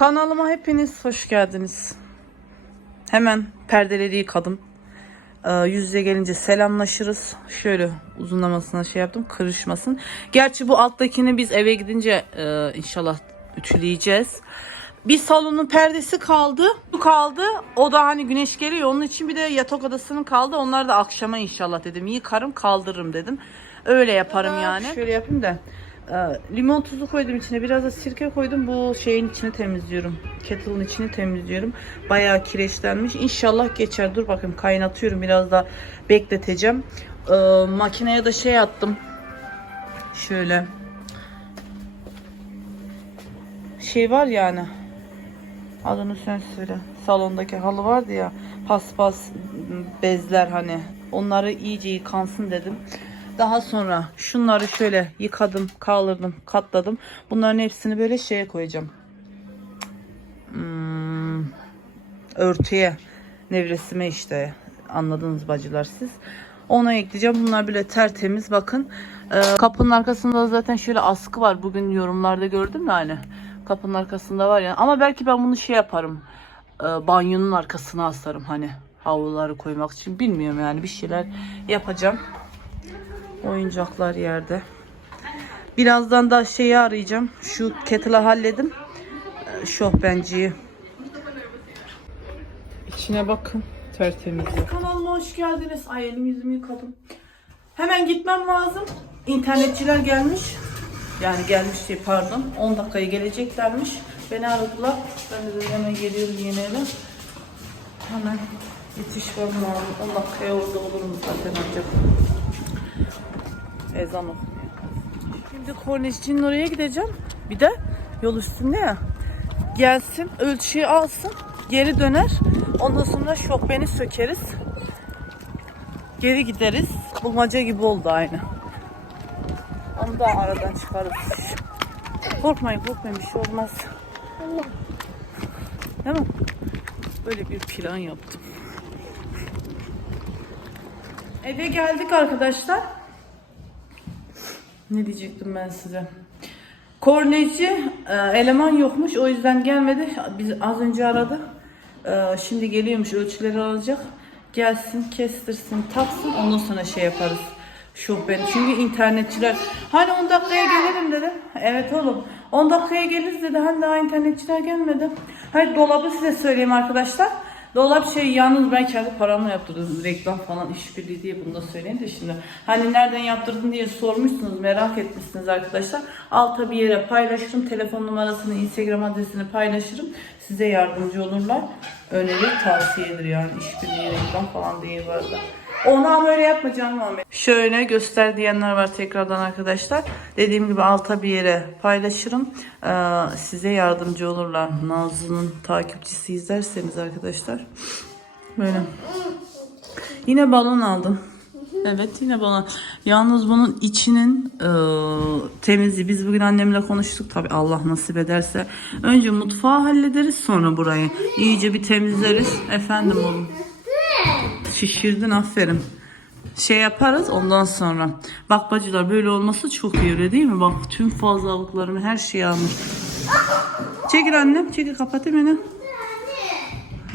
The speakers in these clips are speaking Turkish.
Kanalıma hepiniz hoş geldiniz. Hemen perdeleri yıkadım. Ee, yüz yüze gelince selamlaşırız. Şöyle uzunlamasına şey yaptım kırışmasın. Gerçi bu alttakini biz eve gidince e, inşallah ütüleyeceğiz. Bir salonun perdesi kaldı. Bu kaldı. O da hani güneş geliyor. Onun için bir de yatak odasının kaldı. Onları da akşama inşallah dedim. Yıkarım kaldırırım dedim. Öyle yaparım yani. Şöyle yapayım da. E, limon tuzu koydum içine. Biraz da sirke koydum. Bu şeyin içini temizliyorum. Kettle'ın içini temizliyorum. Bayağı kireçlenmiş. İnşallah geçer. Dur bakayım kaynatıyorum. Biraz da bekleteceğim. E, makineye de şey attım. Şöyle. Şey var yani. Adını sen söyle. Salondaki halı vardı ya. Paspas bezler hani. Onları iyice yıkansın dedim. Daha sonra şunları şöyle yıkadım, kaldırdım, katladım. Bunların hepsini böyle şeye koyacağım. Hmm, örtüye, nevresime işte. Anladınız bacılar siz. Ona ekleyeceğim. Bunlar böyle tertemiz bakın. Ee, kapının arkasında zaten şöyle askı var. Bugün yorumlarda gördüm ya hani. Kapının arkasında var ya. Ama belki ben bunu şey yaparım. Ee, banyonun arkasına asarım hani. Havluları koymak için. Bilmiyorum yani bir şeyler yapacağım. Oyuncaklar yerde. Birazdan da şeyi arayacağım. Şu kettle'ı halledim. Ee, Şofbenciyi. İçine bakın. Tertemiz. Kanalıma hoş geldiniz. Ay elimi yüzümü yıkadım. Hemen gitmem lazım. İnternetçiler gelmiş. Yani gelmiş şey pardon. 10 dakikaya geleceklermiş. Beni aradılar. Ben de hemen geliyorum yeni eve. Hemen yetişmem lazım. 10 dakikaya orada olurum zaten ancak. Ezan okunuyor. Şimdi Korneşçinin oraya gideceğim. Bir de yol üstünde ya. Gelsin, ölçüyü alsın, geri döner. Ondan sonra şok beni sökeriz. Geri gideriz. Bulmaca gibi oldu aynı. Onu da aradan çıkarız. Korkmayın korkmayın bir şey olmaz. Değil mi? Böyle bir plan yaptım. Eve geldik arkadaşlar. Ne diyecektim ben size? Korneci e, eleman yokmuş o yüzden gelmedi. Biz az önce aradı. E, Şimdi geliyormuş ölçüleri alacak. Gelsin kestirsin taksın ondan sonra şey yaparız. Şubeni. Çünkü internetçiler hani 10 dakikaya gelirim dedim. Evet oğlum 10 dakikaya geliriz dedi. Hani daha internetçiler gelmedi. Hayır dolabı size söyleyeyim arkadaşlar. Dolap şey yalnız ben kendi paramla yaptırdım. Reklam falan işbirliği diye bunu da söyleyeyim de şimdi. Hani nereden yaptırdın diye sormuşsunuz merak etmişsiniz arkadaşlar. Alta bir yere paylaşırım. Telefon numarasını, Instagram adresini paylaşırım. Size yardımcı olurlar. Öneri tavsiyedir yani işbirliği reklam falan değil bu arada. Onu ama öyle yapma canım Ahmet. Şöyle göster diyenler var tekrardan arkadaşlar. Dediğim gibi alta bir yere paylaşırım. Ee, size yardımcı olurlar. Nazlı'nın takipçisi izlerseniz arkadaşlar. Böyle. Yine balon aldım. Evet yine balon. Yalnız bunun içinin e, temizliği. Biz bugün annemle konuştuk tabi Allah nasip ederse. Önce mutfağı hallederiz sonra burayı. İyice bir temizleriz. Efendim oğlum. Şişirdin aferin. Şey yaparız ondan sonra. Bak bacılar böyle olması çok iyi öyle değil mi? Bak tüm fazlalıklarımı her şeyi almış. Çekil annem çekil kapatayım beni.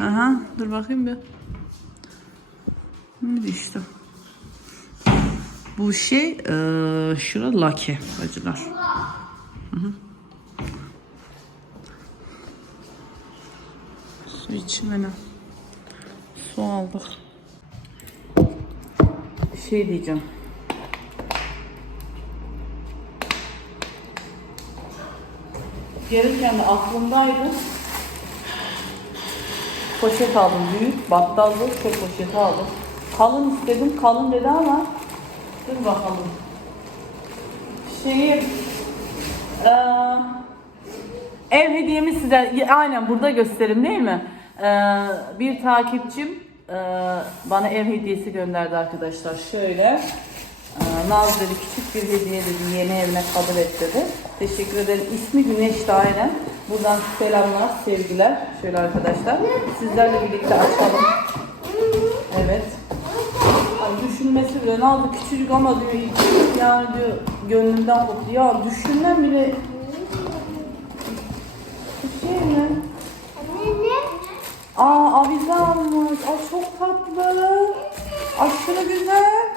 Aha dur bakayım bir. Şimdi işte. Bu şey eee şura lake bacılar. Su içim beni. Su aldık. Şey diyeceğim. Gelirken de aklımdaydı. Poşet aldım büyük, battallı çok poşet aldım. Kalın istedim, kalın dedi ama dur bakalım. Şeyi eee ev hediyemi size aynen burada gösterim değil mi? Eee, bir takipçim bana ev hediyesi gönderdi arkadaşlar. Şöyle eee, Naz dedi küçük bir hediye dedi yeni evine kabul et dedi. Teşekkür ederim. İsmi Güneş aynen. Buradan selamlar, sevgiler. Şöyle arkadaşlar. Sizlerle birlikte açalım. Evet. Ay düşünmesi bile ne oldu küçücük ama diyor yani diyor gönlümden koptu. Ya düşünmem bile bir şey mi? avize almış. Ay çok tatlı. Aşırı güzel.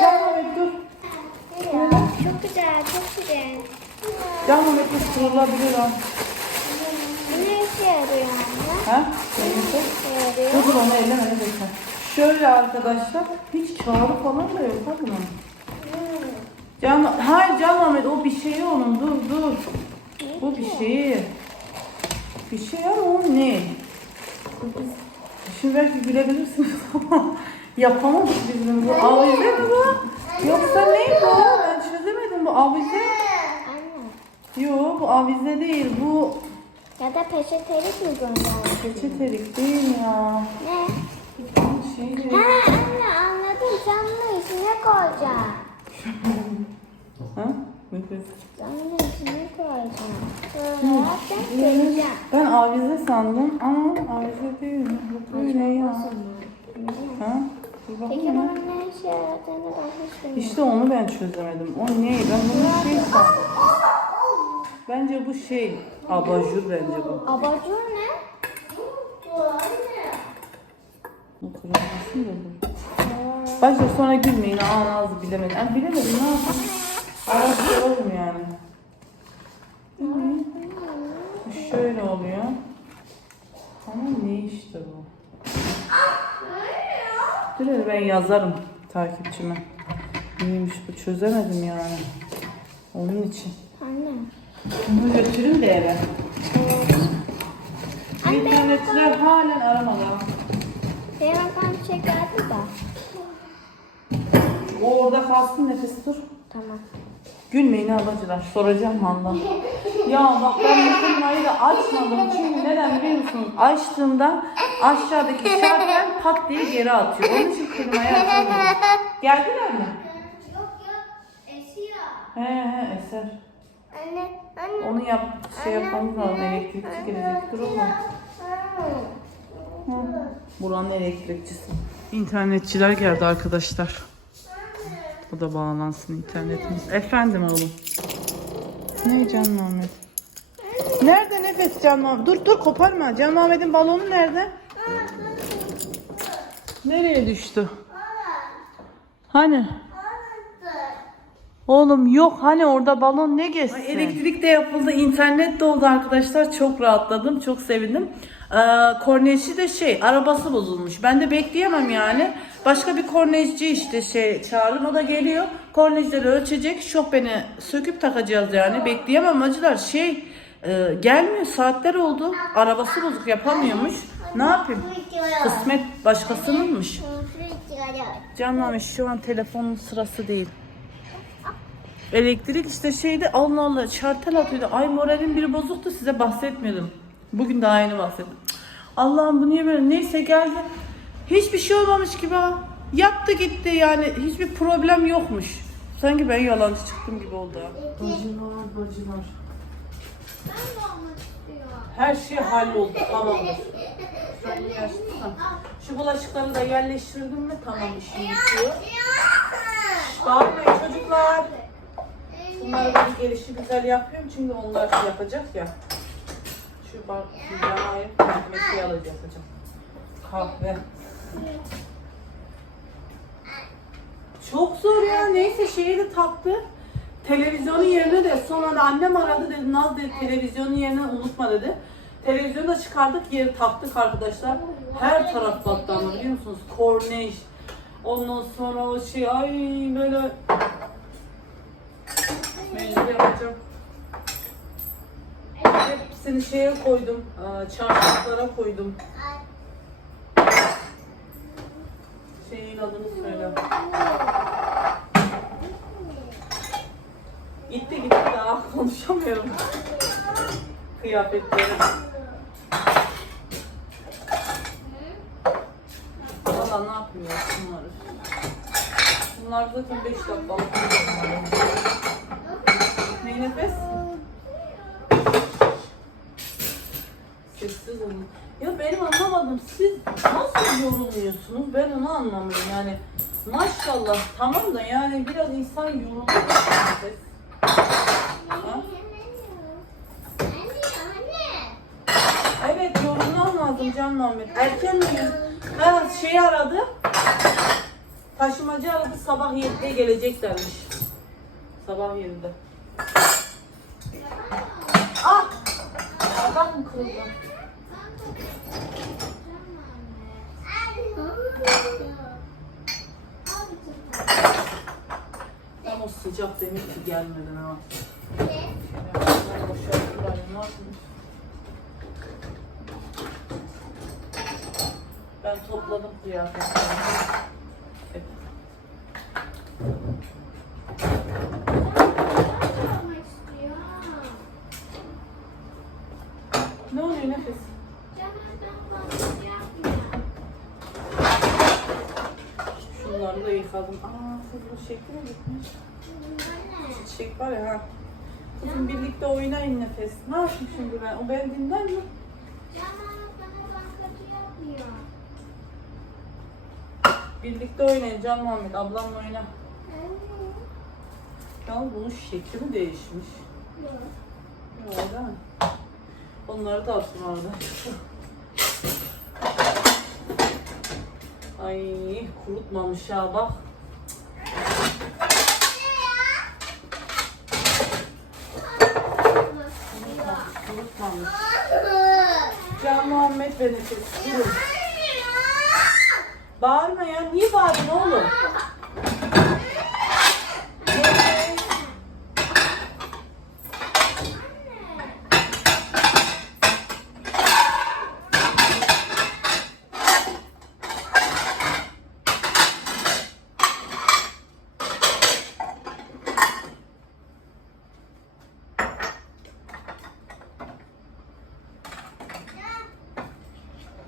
Can Mehmet dur. Çok güzel, çok güzel. Can Bu ne işe yarıyor anne? Ha? Neyse. Ne? Dur dur onu elleme ne lütfen. Şöyle arkadaşlar hiç kağıdı falan da yok ha bunun. Can, hayır Can Mehmet o bir şeyi onun dur dur. Bu bir şeyi. Bir şey ama o ne? Şimdi belki gülebilirsiniz ama yapamadık biz bunu. Bu avize mi bu? Yoksa ne bu? Ben çözemedim bu avize. Yok bu avize değil bu Ya da peçetelik mi göndermiş? peçetelik değil ya. Ne? Bir şey değil. Ha anne anladım. Canlı içine koyacağım. Ha? Nefes. Canlı içine koyacağım. Sonra ben avize sandım ama avize değil. Bu böyle ya. Ha? Dur Peki bakayım. bunun ne işe yaradığını ben hiç bilmiyorum. İşte onu ben çözemedim. O ne? Ben bunu şey sandım. Bence bu şey. Abajur bence bu. Abajur ne? Bu kırılmasın da bu. Başta sonra gülmeyin. Aa ağzı bilemedim. Ben bilemedim ne yapayım. Araştıralım yani. Şöyle oluyor. Ama ne işte bu? Dur hele ben yazarım takipçime. Neymiş bu çözemedim yani. Onun için. Bunu götürün de eve. Anne, İnternetçiler halen aramadı. ha. Telefon çekerdi da. O orada kalsın nefes dur. Tamam. Gülmeyin ablacılar. Soracağım valla. ya bak ben bu klimayı da açmadım. Çünkü neden biliyor musunuz? Açtığımda aşağıdaki şartel pat diye geri atıyor. Onun için klimayı açamıyorum. Geldiler mi? Yok yok. Esiyor. He he eser. Anne. Onu yap, şey yapmamız lazım. Elektrikçi gelecek. Dur oğlum. Hı. Buranın elektrikçisi. İnternetçiler geldi arkadaşlar. Bu da bağlansın internetimiz. Efendim oğlum. Ne Can Muhammed? Nerede nefes Can Muhammed? Dur dur koparma. Can Muhammed'in balonu nerede? Nereye düştü? Hani? Oğlum yok hani orada balon ne geçsin? elektrik de yapıldı, internet de oldu arkadaşlar. Çok rahatladım, çok sevindim. Ee, korneci de şey, arabası bozulmuş. Ben de bekleyemem yani. Başka bir korneci işte şey çağırın o da geliyor. Kornecileri ölçecek, şofbeni söküp takacağız yani. Bekleyemem acılar. Şey e, gelmiyor, saatler oldu. Arabası bozuk yapamıyormuş. Ne yapayım? Kısmet başkasınınmış. Canlamış şu an telefonun sırası değil. Elektrik işte şeyde Allah Allah şartel atıyordu. Ay moralim biri bozuktu size bahsetmiyordum. Bugün daha yeni bahsettim. Allah'ım bu niye böyle? Neyse geldi. Hiçbir şey olmamış gibi ha. Yaptı gitti yani hiçbir problem yokmuş. Sanki ben yalancı çıktım gibi oldu ha. Bacılar bacılar. Her şey halloldu tamamdır. Sen yaşlısın. Şu bulaşıkları da yerleştirdim mi tamam işim bitiyor. Şşş, Bağırmayın çocuklar. Bunları ben gelişi güzel yapıyorum çünkü onlar yapacak ya. Şu bak dünyayı ekmeği alacak yapacağım. Kahve. Çok zor ya. Neyse şeyi de taktı. Televizyonun yerine de sonra da annem aradı dedi Naz dedi televizyonun yerine unutma dedi. Televizyonu da çıkardık yeri taktık arkadaşlar. Her taraf patlandı biliyor musunuz? Kornej. Ondan sonra şey ay böyle mecbur yapacağım. Hepsini şeye koydum. aa, Çarşaflara koydum. Şeyin adını söyle. Gitti gitti daha konuşamıyorum. Kıyafetleri. Valla ne yapayım ya bunları. Bunlar zaten 5 dakikalık. Ne nefes? Sessiz olun. Ya benim anlamadım. Siz nasıl yoruluyorsunuz? Ben onu anlamıyorum yani. Maşallah tamam da yani biraz insan yoruluyor. Ha? Evet yorulmam lazım Can Muhammed. Erken mi? Ha şeyi aradı. Taşımacı aradı sabah 7'de geleceklermiş. Sabah 7'de. Ah! Adam mı kırıldı? Tam o sıcak demek ki gelmeden ha. Ben topladım kıyafetlerimi. Evet. Ne oluyor nefes? Şunları da yıkadım. Aa fırla şekli mi gitmiş? Çiçek var ya ha. Kızım birlikte oynayın nefes. Ne yapayım şimdi ben? O beni dinler mi? Birlikte oynayın Can Muhammed. Ablamla oyna. Yalnız bunun şekli mi değişmiş? Yok değil mi? Onları da atın orada. Ay kurutmamış ya bak. Kurutmamış. Muhammed ve nefes. Bağırma ya. Niye bağırıyorsun oğlum? Nefes.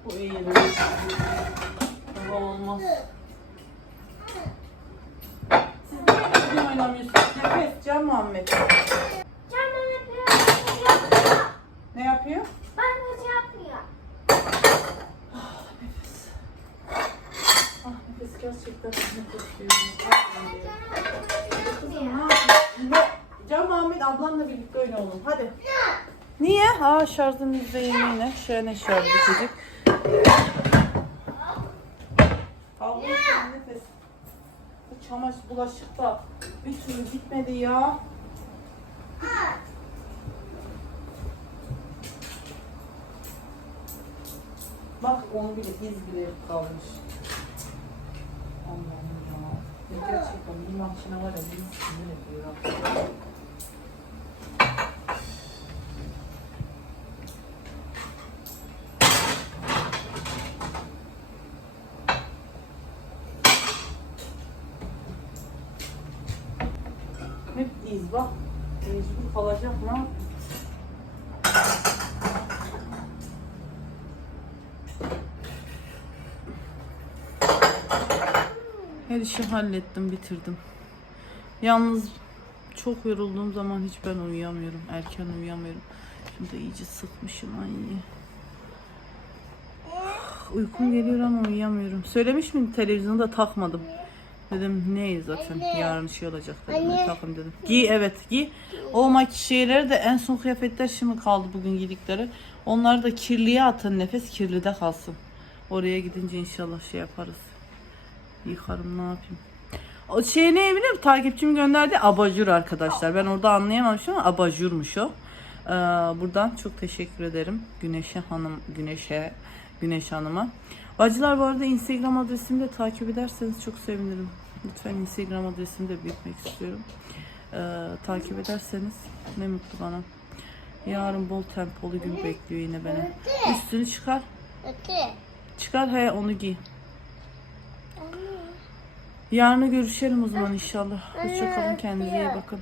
Bu iyi. Bu olmaz. Siz niye bugün oynamıyorsunuz? Nefes, Can Muhammed. Ne yapıyor? Nefes. Ah nefes gerçekten nefes Kızım ne? Ne? Can Muhammed ablanla birlikte oyna oğlum. Hadi. Niye? Yüzde yirmi yine. Şöyle şarj bitecek. Havlu sen nefes. Çamaşır bulaşık da bir türlü bitmedi ya. Bak onu bile iz bile kalmış. Allah'ım ya. Gerçekten bir makine var ya beni sinir. Hep bak. Mecbur kalacak mı? Her işi hallettim, bitirdim. Yalnız çok yorulduğum zaman hiç ben uyuyamıyorum. Erken uyuyamıyorum. Şimdi iyice sıkmışım ay. Uykum geliyor ama uyuyamıyorum. Söylemiş miydim televizyonu da takmadım. Dedim ne zaten yarın şey olacak dedim. Anne. Takım dedim. Giy evet giy. O maki şeyleri de en son kıyafetler şimdi kaldı bugün giydikleri. Onları da kirliye atın nefes kirlide kalsın. Oraya gidince inşallah şey yaparız. Yıkarım ne yapayım. O şey ne biliyor musun? Takipçim gönderdi abajur arkadaşlar. Ben orada anlayamamışım ama abajurmuş o. Ee, buradan çok teşekkür ederim Güneş'e hanım Güneş'e Güneş Hanım'a. Bacılar bu arada Instagram adresimi de takip ederseniz çok sevinirim. Lütfen Instagram adresimi de büyütmek istiyorum. Ee, takip ederseniz ne mutlu bana. Yarın bol tempolu gün bekliyor yine beni. Üstünü çıkar. Çıkar he onu giy. Yarın görüşelim o zaman inşallah. Hoşçakalın kendinize iyi bakın.